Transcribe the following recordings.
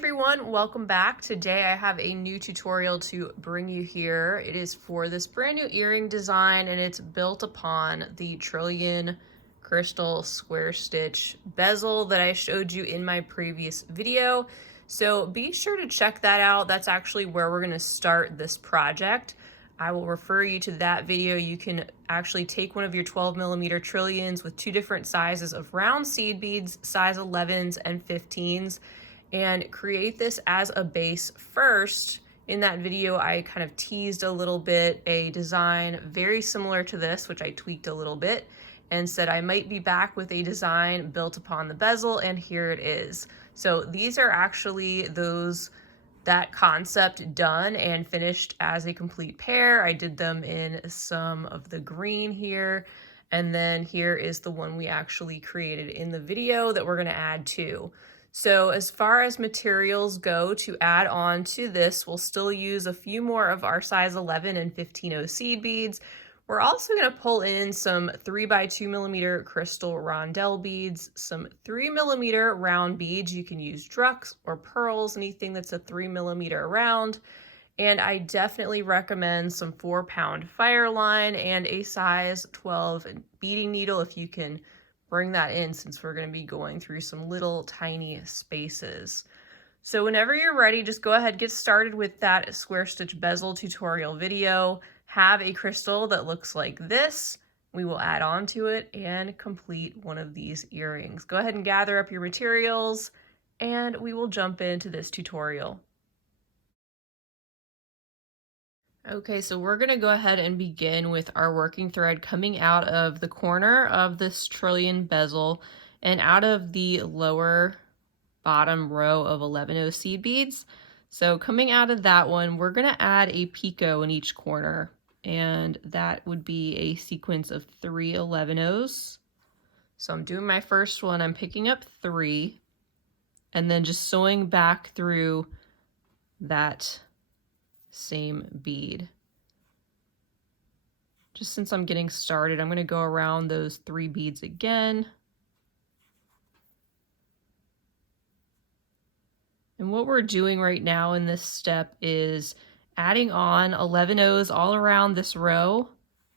everyone, welcome back. Today I have a new tutorial to bring you here. It is for this brand new earring design and it's built upon the Trillion crystal square stitch bezel that I showed you in my previous video. So be sure to check that out. That's actually where we're going to start this project. I will refer you to that video. You can actually take one of your 12mm Trillions with two different sizes of round seed beads, size 11s and 15s, and create this as a base first. In that video, I kind of teased a little bit a design very similar to this, which I tweaked a little bit, and said I might be back with a design built upon the bezel, and here it is. So these are actually that concept done and finished as a complete pair. I did them in some of the green here, and then here is the one we actually created in the video that we're going to add to. So as far as materials go to add on to this, we'll still use a few more of our size 11 and 15 seed beads. We're also going to pull in some 3x2mm Crystal Rondelle beads, some 3mm round beads. You can use druks or pearls, anything that's a 3mm round. And I definitely recommend some 4-pound Fireline and a size 12 beading needle if you can bring that in, since we're going to be going through some little tiny spaces. So whenever you're ready, just go ahead, get started with that square stitch bezel tutorial video. Have a crystal that looks like this. We will add on to it and complete one of these earrings. Go ahead and gather up your materials and we will jump into this tutorial. Okay, so we're gonna go ahead and begin with our working thread coming out of the corner of this Trillion bezel and out of the lower bottom row of 11 seed beads. So coming out of that one, we're gonna add a picot in each corner, and that would be a sequence of 3 11s. So I'm doing my first one, I'm picking up 3 and then just sewing back through that same bead. Just since I'm getting started, I'm going to go around those 3 beads again. And what we're doing right now in this step is adding on 11 all around this row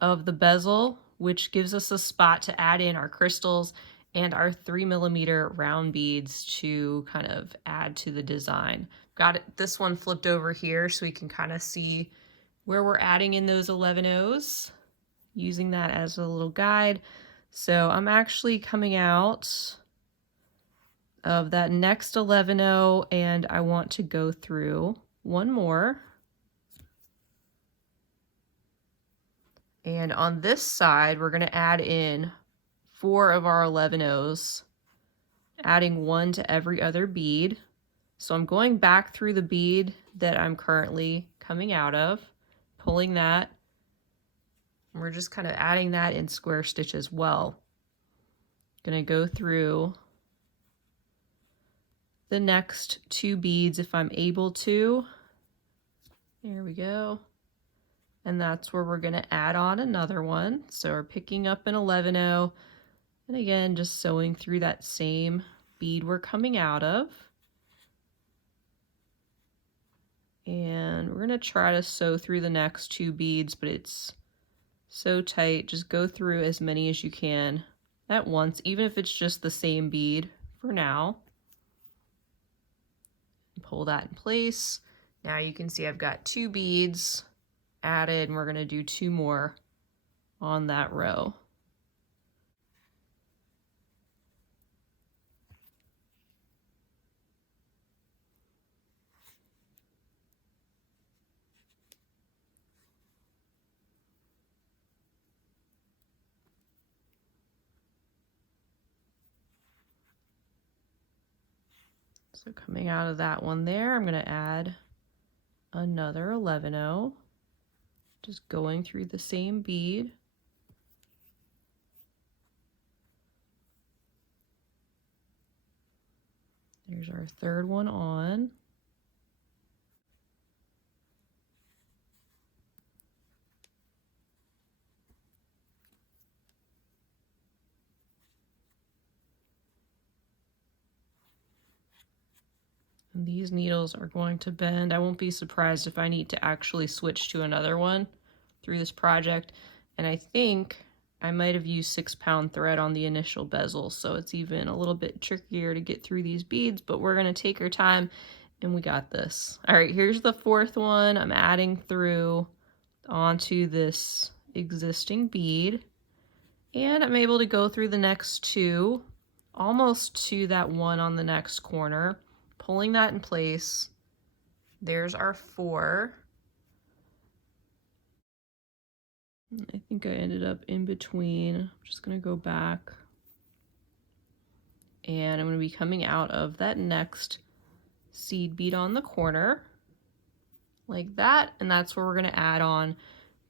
of the bezel, which gives us a spot to add in our crystals and our 3mm round beads to kind of add to the design. Got this one flipped over here so we can kind of see where we're adding in those 11 using that as a little guide. So I'm actually coming out of that next 11 and I want to go through one more. And on this side, we're going to add in 4 of our 11 adding 1 to every other bead. So I'm going back through the bead that I'm currently coming out of, pulling that, and we're just kind of adding that in square stitch as well. Gonna go through the next 2 beads if I'm able to. There we go. And that's where we're gonna add on another one. So we're picking up an 11, and again, just sewing through that same bead we're coming out of. And we're gonna try to sew through the next 2 beads, but it's so tight. Just go through as many as you can at once, even if it's just the same bead for now. Pull that in place. Now you can see I've got 2 beads added, and we're gonna do 2 more on that row. So coming out of that one there, I'm going to add another 11, just going through the same bead. There's our third one on. And these needles are going to bend. I won't be surprised if I need to actually switch to another one through this project. And I think I might have used 6-pound thread on the initial bezel, so it's even a little bit trickier to get through these beads, but we're gonna take our time and we got this. All right, here's the fourth one. I'm adding through onto this existing bead, and I'm able to go through the next two, almost to that one on the next corner, pulling that in place. There's our 4. I think I ended up in between. I'm just gonna go back, and I'm gonna be coming out of that next seed bead on the corner like that, and that's where we're gonna add on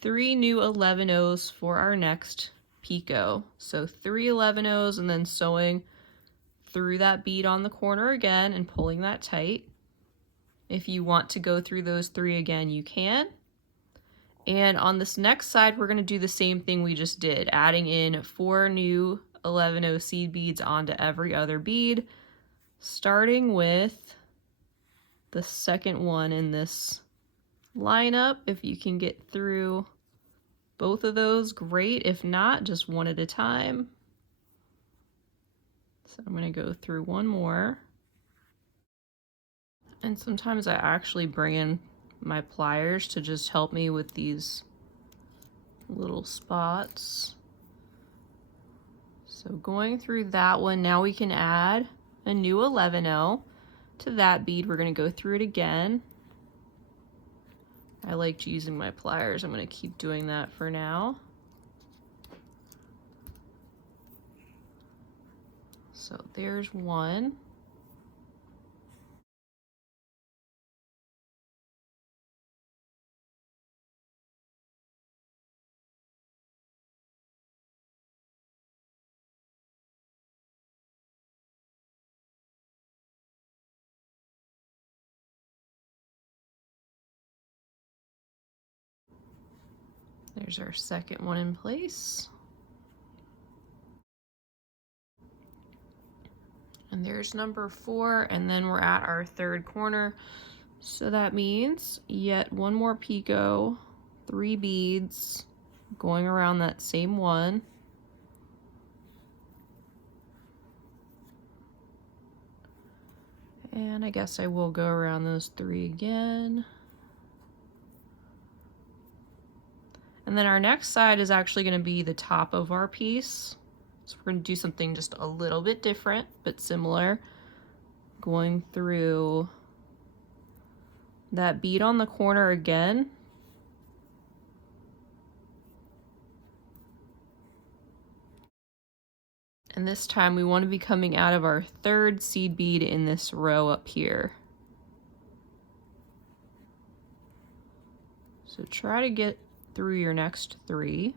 3 new 11-ohs for our next picot. So 3 11-ohs and then sewing through that bead on the corner again and pulling that tight. If you want to go through those 3 again, you can. And on this next side, we're going to do the same thing we just did, adding in 4 new 11-oh seed beads onto every other bead, starting with the second one in this lineup. If you can get through both of those, great. If not, just one at a time. So I'm going to go through one more. And sometimes I actually bring in my pliers to just help me with these little spots. So going through that one, now we can add a new 11-oh to that bead. We're going to go through it again. I liked using my pliers. I'm going to keep doing that for now. So there's one. There's our second one in place. And there's number 4, and then we're at our third corner. So that means yet one more picot, 3 beads going around that same one. And I guess I will go around those 3 again. And then our next side is actually going to be the top of our piece. So we're going to do something just a little bit different, but similar. Going through that bead on the corner again. And this time we want to be coming out of our third seed bead in this row up here. So try to get through your next 3.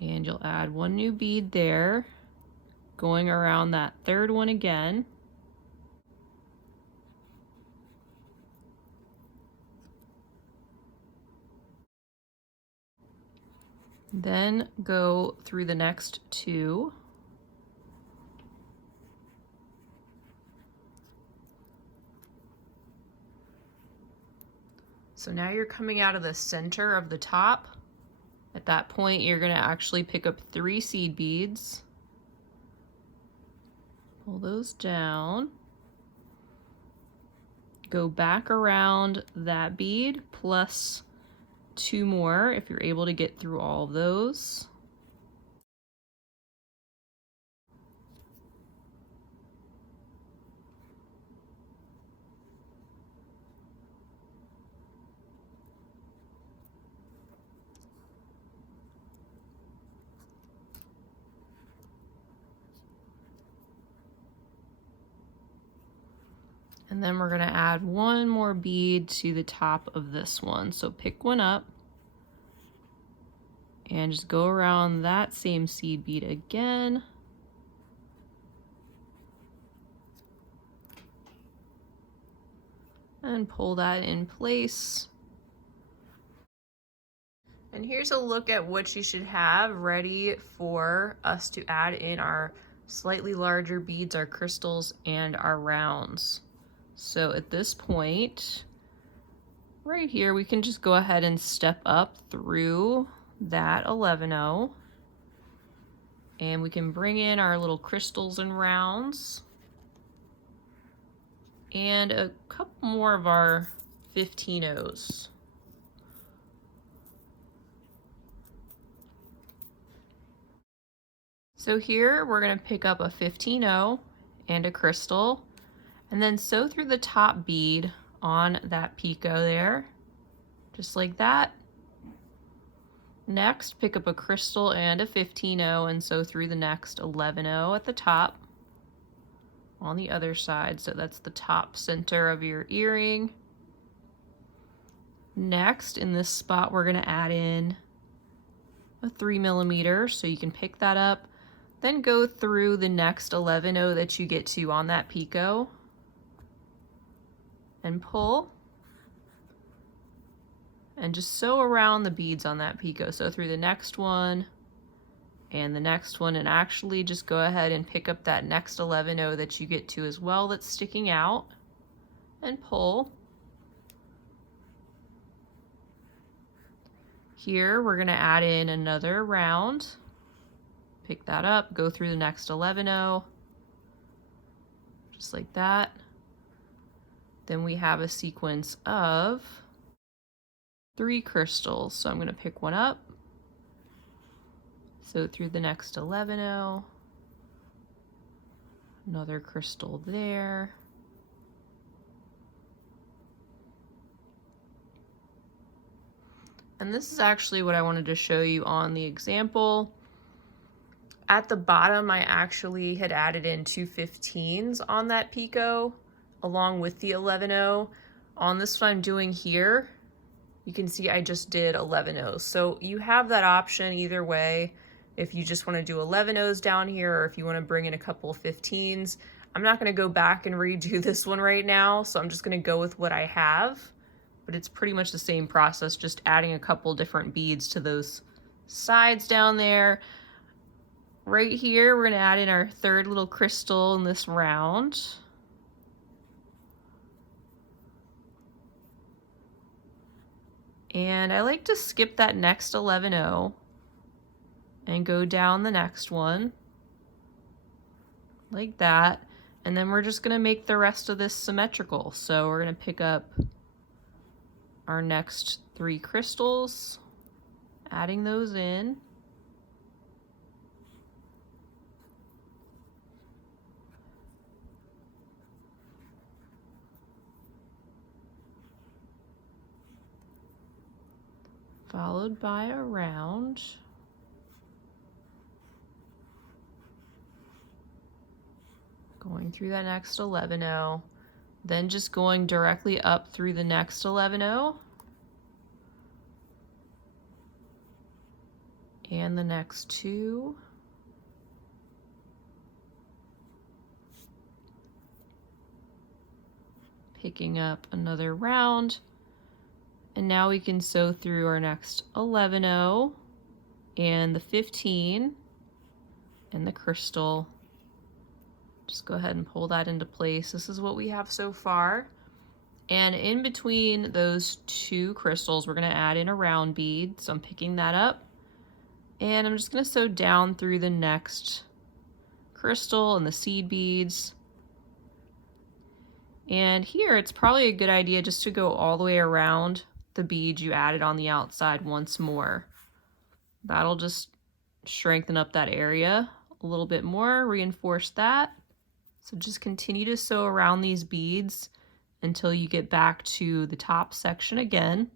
And you'll add 1 new bead there, going around that third one again. Then go through the next 2. So now you're coming out of the center of the top. At that point, you're going to actually pick up 3 seed beads. Pull those down. Go back around that bead plus 2 more if you're able to get through all of those. And then we're going to add 1 more bead to the top of this one. So pick one up and just go around that same seed bead again. and pull that in place. And here's a look at what you should have ready for us to add in our slightly larger beads, our crystals, and our rounds. So at this point, right here, we can just go ahead and step up through that 11-0. And we can bring in our little crystals and rounds. And a couple more of our 15-0s. So here we're going to pick up a 15-0 and a crystal, and then sew through the top bead on that picot there, just like that. Next, pick up a crystal and a 15-0 and sew through the next 11-0 at the top on the other side. So that's the top center of your earring. Next, in this spot, we're going to add in a 3mm, so you can pick that up. Then go through the next 11-0 that you get to on that picot and pull. And just sew around the beads on that picot. So through the next one and the next one, and actually just go ahead and pick up that next 11-0 that you get to as well that's sticking out and pull. Here we're going to add in another round. Pick that up, go through the next 11-0, just like that. Then we have a sequence of 3 crystals. So I'm going to pick one up, sew through the next 11-0, another crystal there, and this is actually what I wanted to show you on the example. At the bottom, I actually had added in 2 15s on that picot along with the 11-0. On this one I'm doing here, you can see I just did 11-0s. So you have that option either way. If you just want to do 11-0s down here, or if you want to bring in a couple of 15s. I'm not going to go back and redo this one right now, so I'm just going to go with what I have. But it's pretty much the same process, just adding a couple different beads to those sides down there. Right here, we're going to add in our 3rd little crystal in this round. And I like to skip that next 11-0 and go down the next one like that. And then we're just going to make the rest of this symmetrical. So we're going to pick up our next 3 crystals, adding those in. Followed by a round. Going through that next 11-0. Then just going directly up through the next 11-0. And the next 2. Picking up another round. And now we can sew through our next 11-0 and the 15 and the crystal. Just go ahead and pull that into place. This is what we have so far. And in between those 2 crystals, we're going to add in a round bead. So I'm picking that up. And I'm just going to sew down through the next crystal and the seed beads. And here it's probably a good idea just to go all the way around the beads you added on the outside once more. That'll just strengthen up that area a little bit more, reinforce that. So just continue to sew around these beads until you get back to the top section again.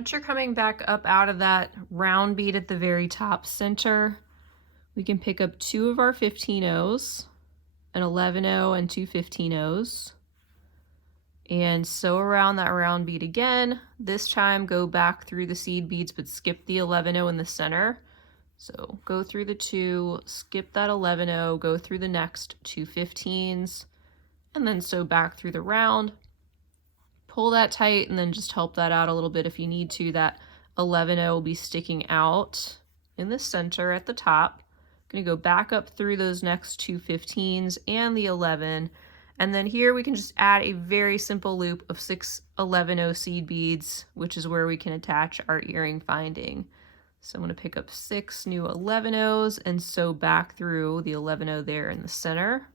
Once you're coming back up out of that round bead at the very top center, we can pick up 2 of our 15-0s, an 11-0 and 2 15-0s, and sew around that round bead again. This time go back through the seed beads but skip the 11-0 in the center. So go through the 2, skip that 11-0, go through the next 2 15s, and then sew back through the round. Pull that tight and then just help that out a little bit if you need to. That 11-0 will be sticking out in the center at the top. I'm going to go back up through those next 2 15s and the 11, and then here we can just add a very simple loop of 6 11-0 seed beads, which is where we can attach our earring finding. So I'm going to pick up 6 new 11-0s and sew back through the 11-0 there in the center.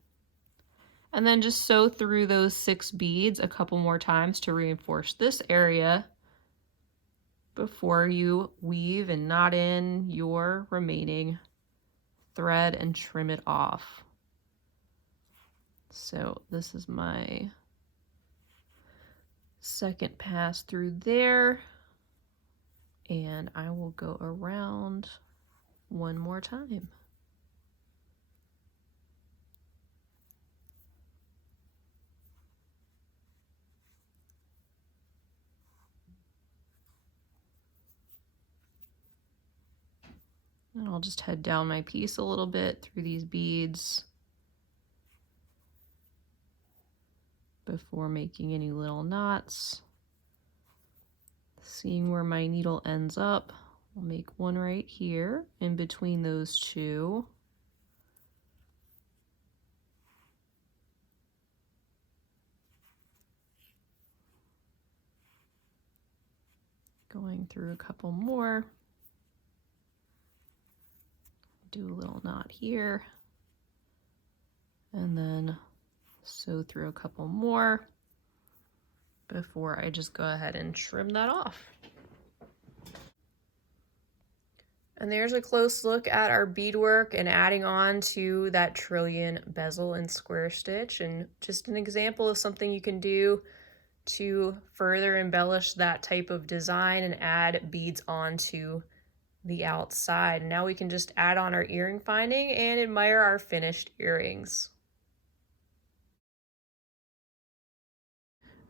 And then just sew through those 6 beads a couple more times to reinforce this area before you weave and knot in your remaining thread and trim it off. So this is my second pass through there, and I will go around one more time. And I'll just head down my piece a little bit through these beads before making any little knots. Seeing where my needle ends up, I'll make one right here in between those 2. Going through a couple more. Do a little knot here, and then sew through a couple more before I just go ahead and trim that off. And there's a close look at our beadwork and adding on to that trillion bezel and square stitch, and just an example of something you can do to further embellish that type of design and add beads onto the outside. Now we can just add on our earring finding and admire our finished earrings.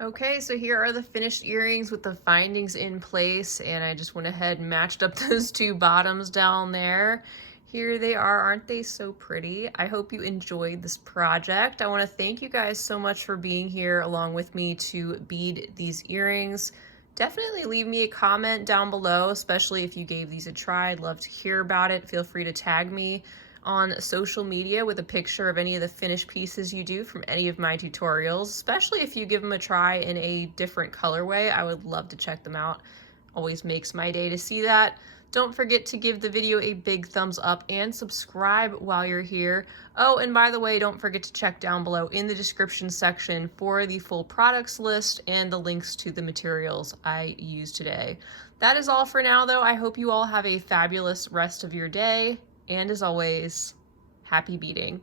Okay, so here are the finished earrings with the findings in place, and I just went ahead and matched up those 2 bottoms down there. Here they are. Aren't they so pretty? I hope you enjoyed this project. I want to thank you guys so much for being here along with me to bead these earrings. Definitely leave me a comment down below, especially if you gave these a try. I'd love to hear about it. Feel free to tag me on social media with a picture of any of the finished pieces you do from any of my tutorials, especially if you give them a try in a different colorway. I would love to check them out. Always makes my day to see that. Don't forget to give the video a big thumbs up and subscribe while you're here. Oh, and by the way, don't forget to check down below in the description section for the full products list and the links to the materials I used today. That is all for now, though. I hope you all have a fabulous rest of your day. And as always, happy beading.